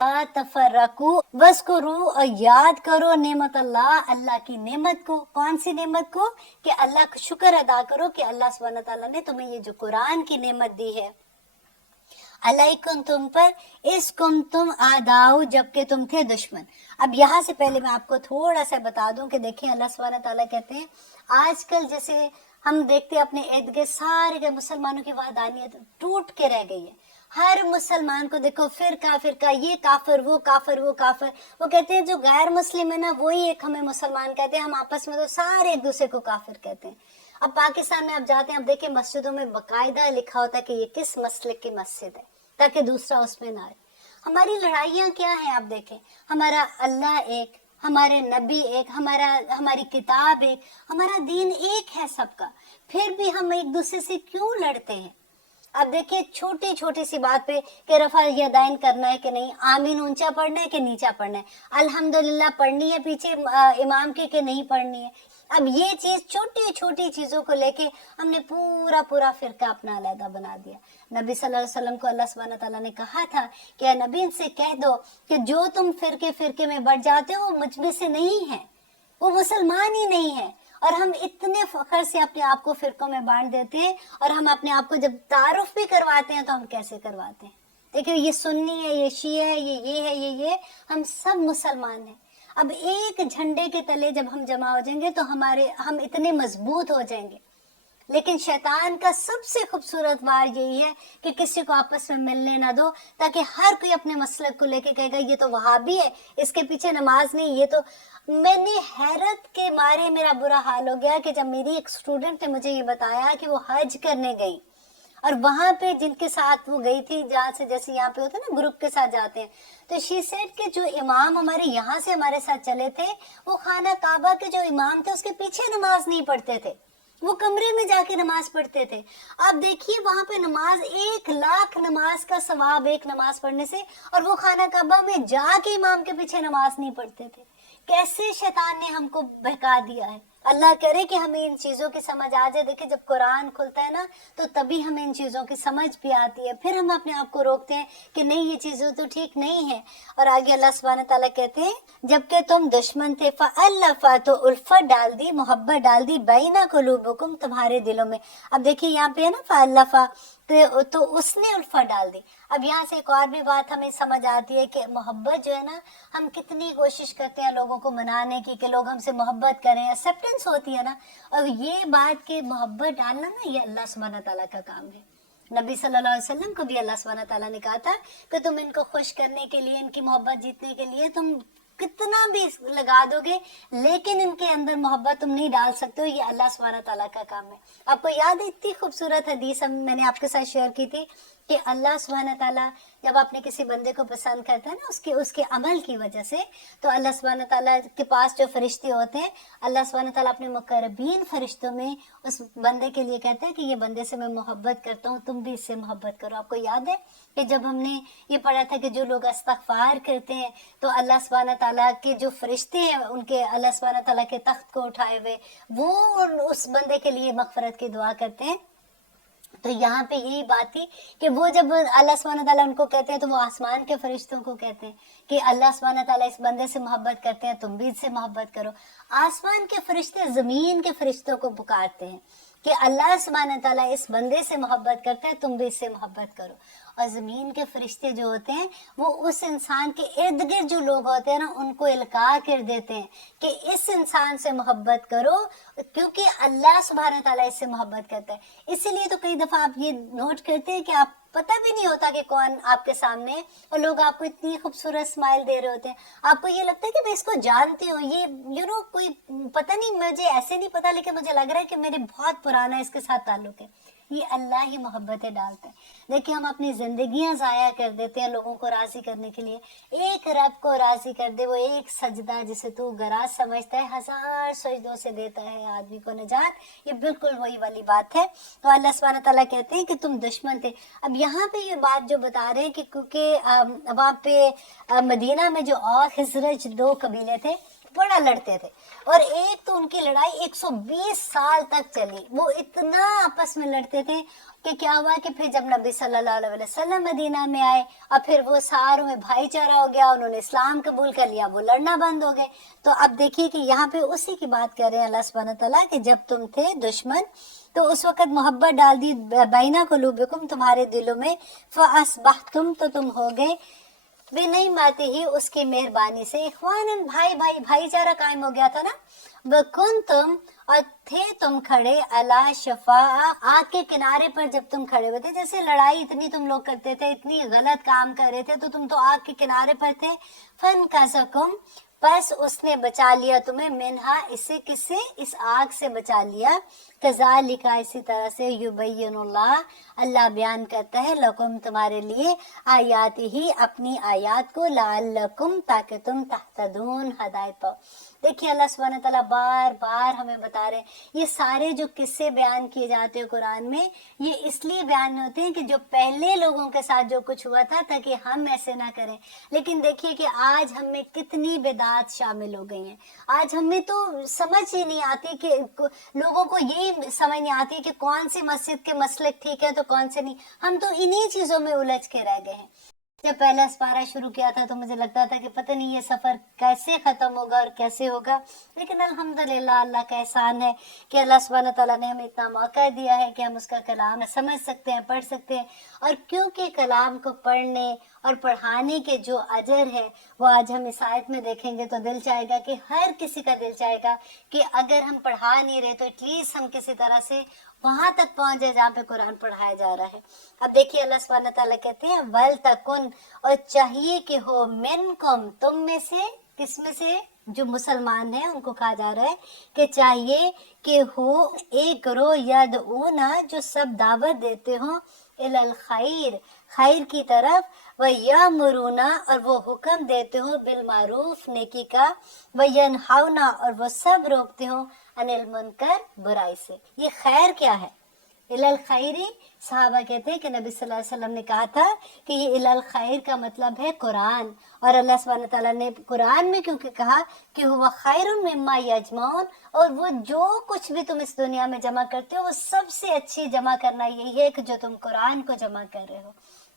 तफर्रकू वस्कुरू, और याद करो नेमत अल्लाह, अल्लाह की नेमत को। कौन सी नेमत को? कि अल्लाह का शुक्र अदा करो कि अल्लाह सुब्हानहू तआला ने तुम्हें ये जो कुरान की नेमत दी है। अलैकुम, तुम पर, इसकुम, तुम आदाऊ, जबकि तुम थे दुश्मन। अब यहाँ से पहले मैं आपको थोड़ा सा बता दूं कि देखिए अल्लाह सुब्हानहू तआला कहते हैं आजकल जैसे हम देखते हैं अपने इर्द गिर्द सारे के मुसलमानों की वहदानियत टूट के रह गई है। हर मुसलमान को देखो फिरका फिरका, ये काफिर, वो काफिर, वो काफिर। वो कहते हैं जो गैर मुस्लिम है ना वही एक हमें मुसलमान कहते हैं, हम आपस में तो सारे एक दूसरे को काफिर कहते हैं। अब पाकिस्तान में आप जाते हैं, अब देखिए मस्जिदों में बाकायदा लिखा होता है कि ये किस मसलक की मस्जिद है, ताकि दूसरा उसमें ना आए। हमारी लड़ाइयाँ क्या हैं आप देखें, हमारा अल्लाह एक, हमारे नबी एक, हमारी किताब एक, हमारा दीन एक है सबका, फिर भी हम एक दूसरे से क्यों लड़ते हैं? अब देखिए छोटी छोटी सी बात पे कि रफा यदाइन करना है कि नहीं, आमीन ऊंचा पढ़ना है कि नीचा पढ़ना है, अल्हम्दुलिल्लाह पढ़नी है पीछे इमाम के कि नहीं पढ़नी है। अब ये चीज छोटी छोटी चीजों को लेके हमने पूरा पूरा फिरका अपना अलहदा बना दिया। नबी सल्लल्लाहु अलैहि वसल्लम को अल्लाह सुब्हानहू तआला ने कहा था कि नबी इनसे कह दो कि जो तुम फिरके फिरके में बढ़ जाते हो वो मुझ में से नहीं है, वो मुसलमान ही नहीं है। और हम इतने फखर से अपने आप को फिरकों में बांट देते हैं, और हम अपने आप को जब तारुफ भी करवाते हैं तो हम कैसे करवाते हैं? देखिए ये सुन्नी है, ये शी है, ये है, ये हम सब मुसलमान हैं। अब एक झंडे के तले जब हम जमा हो जाएंगे तो हम इतने मजबूत हो जाएंगे। लेकिन शैतान का सबसे खूबसूरत वार यही है कि किसी को आपस में मिलने ना दो, ताकि हर कोई अपने मसलक को लेके कहेगा ये तो वहाबी है, इसके पीछे नमाज नहीं। ये तो मैंने हैरत के मारे मेरा बुरा हाल हो गया कि जब मेरी एक स्टूडेंट ने मुझे ये बताया कि वो हज करने गई, और वहां पे जिनके साथ वो गई थी, जहाँ से जैसे यहाँ पे होता है ना ग्रुप के साथ जाते हैं, तो शी सेड के जो इमाम हमारे यहाँ से हमारे साथ चले थे वो खाना काबा के जो इमाम थे उसके पीछे नमाज नहीं पढ़ते थे, वो कमरे में जाके नमाज पढ़ते थे। अब देखिए वहां पे नमाज 1,00,000 नमाज का सवाब एक नमाज पढ़ने से, और वो खाना काबा में जाके इमाम के पीछे नमाज नहीं पढ़ते थे। कैसे शैतान ने हमको बहका दिया है। अल्लाह करे कि हमें इन चीजों की समझ आ जाए। देखिए जब कुरान खुलता है ना तो तभी हमें इन चीजों की समझ भी आती है, फिर हम अपने आप को रोकते हैं कि नहीं ये चीजें तो ठीक नहीं है। और आगे अल्लाह सुब्हानहू तआला कहते हैं जबकि तुम दुश्मन थे फ़अल्लफ़ा, तो उल्फत डाल दी, मोहब्बत डाल दी, बैना कुलूबुकुम, तुम्हारे दिलों में। अब देखिए यहाँ पे है ना फ़अल्लफ़ा, तो उसने उल्फत डाल दी। अब यहाँ से एक और भी बात हमें समझ आती है कि मोहब्बत जो है ना, हम कितनी कोशिश करते हैं लोगों को मनाने की कि लोग हमसे मोहब्बत करें, एक्सेप्टेंस होती है ना, और ये बात कि मोहब्बत डालना ना ये अल्लाह सुब्हानहू तआला का काम है। नबी सल्लल्लाहु अलैहि वसल्लम को भी अल्लाह सुब्हानहू तआला ने कहा था कि तुम इनको खुश करने के लिए, इनकी मोहब्बत जीतने के लिए तुम कितना भी लगा दोगे, लेकिन इनके अंदर मोहब्बत तुम नहीं डाल सकते हो, ये अल्लाह सुब्हानहू तआला का काम है। आपको याद है इतनी खूबसूरत हदीस मैंने आपके साथ शेयर की थी कि अल्लाह सुब्हानहू तआला जब अपने किसी बंदे को पसंद करता है ना उसके अमल की वजह से, तो अल्लाह सुब्हानहू तआला के पास जो फरिश्ते होते हैं, अल्लाह सुब्हानहू तआला अपने मुकर्रबीन फरिश्तों में उस बंदे के लिए कहते हैं कि ये बंदे से मैं मोहब्बत करता हूँ, तुम भी इससे मोहब्बत करो। आपको याद है कि जब हमने ये पढ़ा था कि जो लोग इस्तग़फ़ार करते हैं तो अल्लाह सुब्हानहू तआला के जो फरिश्ते हैं उनके अल्लाह सुब्हानहू तआला के तख्त को उठाए हुए वो उस बंदे के लिए मग़फ़िरत की दुआ करते हैं। तो यहाँ पे यही बात थी कि वो जब अल्लाह सुब्हानहू तआला उनको कहते हैं तो वो आसमान के फरिश्तों को कहते हैं कि अल्लाह सुब्हानहू तआला इस बंदे से मोहब्बत करते हैं, तुम भी इससे मोहब्बत करो। आसमान के फरिश्ते जमीन के फरिश्तों को पुकारते हैं कि अल्लाह सुब्हानहू तआला इस बंदे से मोहब्बत करते हैं, तुम भी इससे मोहब्बत करो। और जमीन के फरिश्ते जो होते हैं वो उस इंसान के इर्द गिर्द जो लोग होते हैं ना उनको इल्का कर देते हैं कि इस इंसान से मोहब्बत करो, क्योंकि अल्लाह सुब्हानहू तआला इससे मोहब्बत करता है। इसीलिए तो कई दफा आप ये नोट करते हैं कि आप पता भी नहीं होता कि कौन आपके सामने है, और लोग आपको इतनी खूबसूरत स्माइल दे रहे होते हैं, आपको ये लगता है कि मैं इसको जानती हूँ, ये कोई पता नहीं, मुझे ऐसे नहीं पता, लेकिन मुझे लग रहा है कि मेरे बहुत पुराना इसके साथ ताल्लुक है। ये अल्लाह ही मोहब्बतें डालता है। देखिए हम अपनी जिंदगियां जाया कर देते हैं लोगों को राजी करने के लिए। एक रब को राजी कर दे, वो एक सजदा जिसे तू गराज समझता है 1000 सजदों से देता है आदमी को निजात। ये बिल्कुल वही वाली बात है। तो अल्लाह सुब्हानहू तआला कहते हैं कि तुम दुश्मन थे। अब यहाँ पे ये बात जो बता रहे हैं कि क्योंकि वहाँ पे मदीना में जो और खिजरज 2 कबीले थे, बड़ा लड़ते थे, और एक तो उनकी लड़ाई 120 साल तक चली। वो इतना आपस में लड़ते थे कि क्या हुआ कि फिर जब नबी सल्लल्लाहु अलैहि वसल्लम मदीना में आए और फिर वो सारों में भाईचारा हो गया, उन्होंने इस्लाम कबूल कर लिया, वो लड़ना बंद हो गए। तो अब देखिए कि यहाँ पे उसी की बात कर रहे हैं अल्लाह सुब्हानहू व तआला कि जब तुम थे दुश्मन तो उस वक़्त मोहब्बत डाल दी बैना कुलूबिकुम, तुम्हारे दिलों में, फ़अस्बहतुम, तो तुम हो गए, बिनिअमतिही ही, उसकी मेहरबानी से, इख्वानन, भाईचारा कायम हो गया था ना। वकुंतुम, और थे तुम खड़े, अला शफा, आग के किनारे पर जब तुम खड़े हुए थे, जैसे लड़ाई इतनी तुम लोग करते थे, इतनी गलत काम कर रहे थे, तो तुम तो आग के किनारे पर थे। फन कसकुम, बस उसने बचा लिया तुम्हें, मिनहा, इससे, किससे, इस आग से बचा लिया। कज़ालिका, इसी तरह से, युबय्यिनुल्लाह, अल्लाह बयान करता है, लकुम, तुम्हारे लिए, आयात ही, अपनी आयात को, लअल्लकुम, ताकि तुम तहतदून, हदायत पाओ। देखिए अल्लाह सुब्हानहू व तआला बार बार हमें बता रहे हैं, ये सारे जो किस्से बयान किए जाते हैं कुरान में, ये इसलिए बयान होते हैं कि जो पहले लोगों के साथ जो कुछ हुआ था, ताकि हम ऐसे ना करें। लेकिन देखिए कि आज हम में कितनी बिदात शामिल हो गई हैं। आज हमें तो समझ ही नहीं आती कि लोगों को ये समझ नहीं आती कि कौन सी मस्जिद के मसलक ठीक है तो कौन से नहीं। हम तो इन्हीं चीजों में उलझ के रह गए हैं। जब पहला सपारा शुरू किया था तो मुझे लगता था कि पता नहीं ये सफर कैसे खत्म होगा और कैसे होगा, लेकिन अल्हम्दुलिल्लाह अल्लाह का एहसान है कि अल्लाह सुब्हानहू व तआला ने हमें इतना मौका दिया है कि हम उसका कलाम समझ सकते हैं, पढ़ सकते हैं। और क्योंकि कलाम को पढ़ने और पढ़ाने के जो अजर है वो आज हम इस आयत में देखेंगे तो दिल चाहेगा कि हर किसी का दिल चाहेगा कि अगर हम पढ़ा नहीं रहे तो एटलीस्ट हम किसी तरह से वहां तक पहुंच जाए जहाँ पे कुरान पढ़ाया जा रहा है। अब देखिए अल्लाह सुब्हानहू व तआला कहते हैं, वल तकुन, और चाहिए कि हो, मिनकुम, तुम में से, किस में से, जो मुसलमान हैं उनको कहा जा रहा है कि चाहिए कि हो एक ग्रोह यदऊना, जो सब दावत देते हो, इलल खैर, खैर की तरफ, व यामुरूना, और वो हुक्म देते हो, बिल मारूफ, नेकी का, व यनहाउना, और वो सब रोकते हो, अनिल मुनकर, बुराई से। ये खैर क्या है? इलल खैरी, सहाबा कहते हैं कि नबी सल्लल्लाहु अलैहि वसल्लम ने कहा था कि ये इलल खैर का मतलब है कुरान। और अल्लाह सुब्हानहू व तआला ने कुरान में क्योंकि कहा कि हुवा खैरुन मिम्मा यजमाउन, और वो जो कुछ भी तुम इस दुनिया में जमा करते हो वो सबसे अच्छी जमा करना यही है कि जो तुम कुरान को जमा कर रहे हो।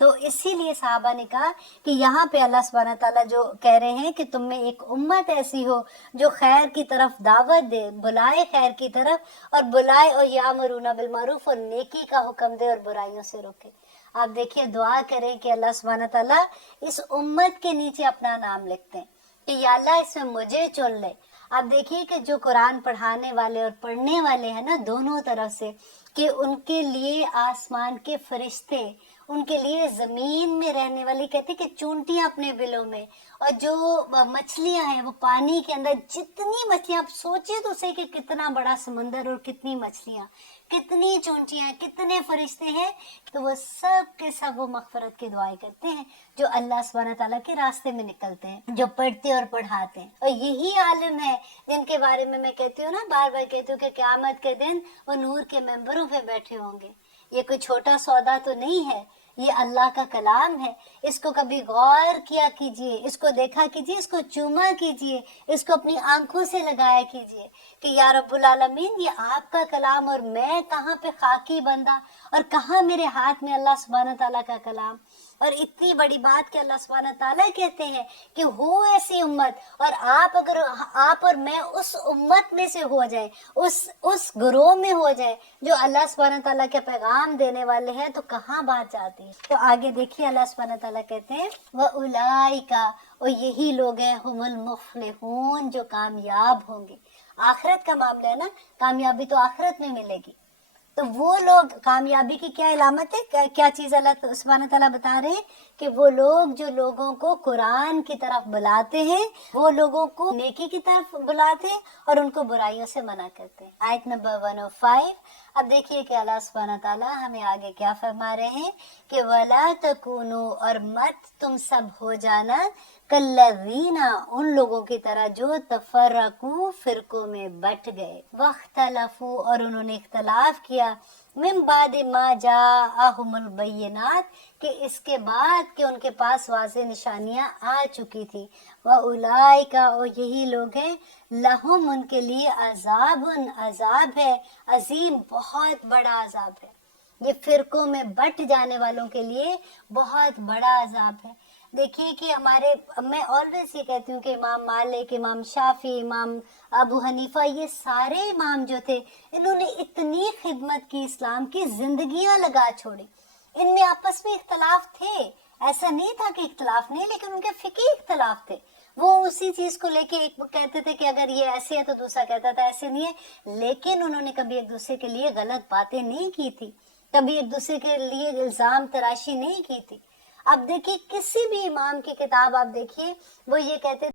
तो इसीलिए साहबा ने कहा कि यहाँ पे अल्लाह सुब्हानहू व तआला जो कह रहे हैं कि तुम में एक उम्मत ऐसी हो जो खैर की तरफ दावत दे, बुलाए खैर की तरफ, और बुलाए और यामुरूना बिल मारूफ, और नेकी का हुक्म दे और बुराइयों से रोके। आप देखिए, दुआ करें कि अल्लाह सुब्हानहू व तआला इस उम्मत के नीचे अपना नाम लिखते हैं कि या अल्लाह इसमें मुझे चुन ले। आप देखिए कि जो कुरान पढ़ाने वाले और पढ़ने वाले हैं ना, दोनों तरफ से, कि उनके लिए आसमान के फरिश्ते, उनके लिए जमीन में रहने वाली, कहते कि चूंटियां अपने बिलों में, और जो मछलियां हैं वो पानी के अंदर, जितनी मछलियां, आप सोचिए तो सही कि कितना बड़ा समंदर और कितनी मछलियां, कितनी चूंटियां, कितने फरिश्ते हैं, तो वो सब के सब वो मगफरत की दुआएं करते हैं जो अल्लाह सुब्हानहू व तआला के रास्ते में निकलते हैं, जो पढ़ते और पढ़ाते हैं। और यही आलिम है जिनके बारे में मैं कहती हूँ ना, बार बार कहती हूँ कि क़यामत के दिन वो नूर के मेंबरों पे बैठे होंगे। ये कोई छोटा सौदा तो नहीं है, ये अल्लाह का कलाम है। इसको कभी गौर किया कीजिए, इसको देखा कीजिए, इसको चूमा कीजिए, इसको अपनी आंखों से लगाया कीजिए कि या रब्बुल आलमीन, ये आपका कलाम और मैं कहाँ पे खाकी बंदा, और कहाँ मेरे हाथ में अल्लाह सुब्हानहू व तआला का कलाम। और इतनी बड़ी बात कि अल्लाह सुब्हानहू व तआला कहते हैं कि हो ऐसी उम्मत, और आप अगर, आप और मैं उस उम्मत में से हो जाए, उस ग्रोह में हो जाए जो अल्लाह सुब्हानहू व तआला के पैगाम देने वाले हैं, तो कहाँ बात जाती है। तो आगे देखिए अल्लाह सुब्हानहू व तआला कहते हैं, व उलाइका, और यही लोग हैं, हुमुल मुफलिहून, जो कामयाब होंगे। आखिरत का मामला है ना, कामयाबी तो आखिरत में मिलेगी। तो वो लोग, कामयाबी की क्या इलामत है, क्या चीज अल्लाह सुब्हानहू व तआला बता रहे हैं कि वो लोग जो लोगों को कुरान की तरफ बुलाते हैं, वो लोगों को नेकी की तरफ बुलाते हैं और उनको बुराइयों से मना करते हैं। आयत नंबर 105। अब देखिए कि अल्लाह सुब्हानहू व तआला हमें आगे क्या फरमा रहे हैं कि वला तकूनु, और मत तुम सब हो जाना, कल्लज़ीना, उन लोगों की तरह जो तफर्रकू, फिरकों में बट गए, वख्तलफू, और उन्होंने इख्तलाफ किया, کیا من بعد ما جاءہم البینات، کہ اس کے بعد کہ ان کے پاس واضح نشانیاں آ چکی تھی، وَأُولَئِکَ، اور یہی لوگ ہیں، لہم، ان کے لیے عذاب، عذاب ہے، عظیم، بہت بڑا عذاب ہے، یہ فرقوں میں بٹ جانے والوں کے لیے بہت بڑا عذاب ہے۔ دیکھیے کہ میں آلویز یہ کہتی ہوں کہ امام مالک، امام شافعی، امام ابو حنیفہ، یہ سارے امام جو تھے، انہوں نے اتنی خدمت کی اسلام کی، زندگیاں لگا چھوڑی۔ ان میں آپس میں اختلاف تھے، ایسا نہیں تھا کہ اختلاف نہیں، لیکن ان کے فقہی اختلاف تھے۔ وہ اسی چیز کو لے کے ایک کہتے تھے کہ اگر یہ ایسے ہے تو دوسرا کہتا تھا ایسے نہیں ہے، لیکن انہوں نے کبھی ایک دوسرے کے لیے غلط باتیں نہیں کی تھی، کبھی ایک دوسرے کے لیے الزام تراشی نہیں کی تھی۔ اب دیکھیے کسی بھی امام کی کتاب آپ دیکھیے، وہ یہ کہتے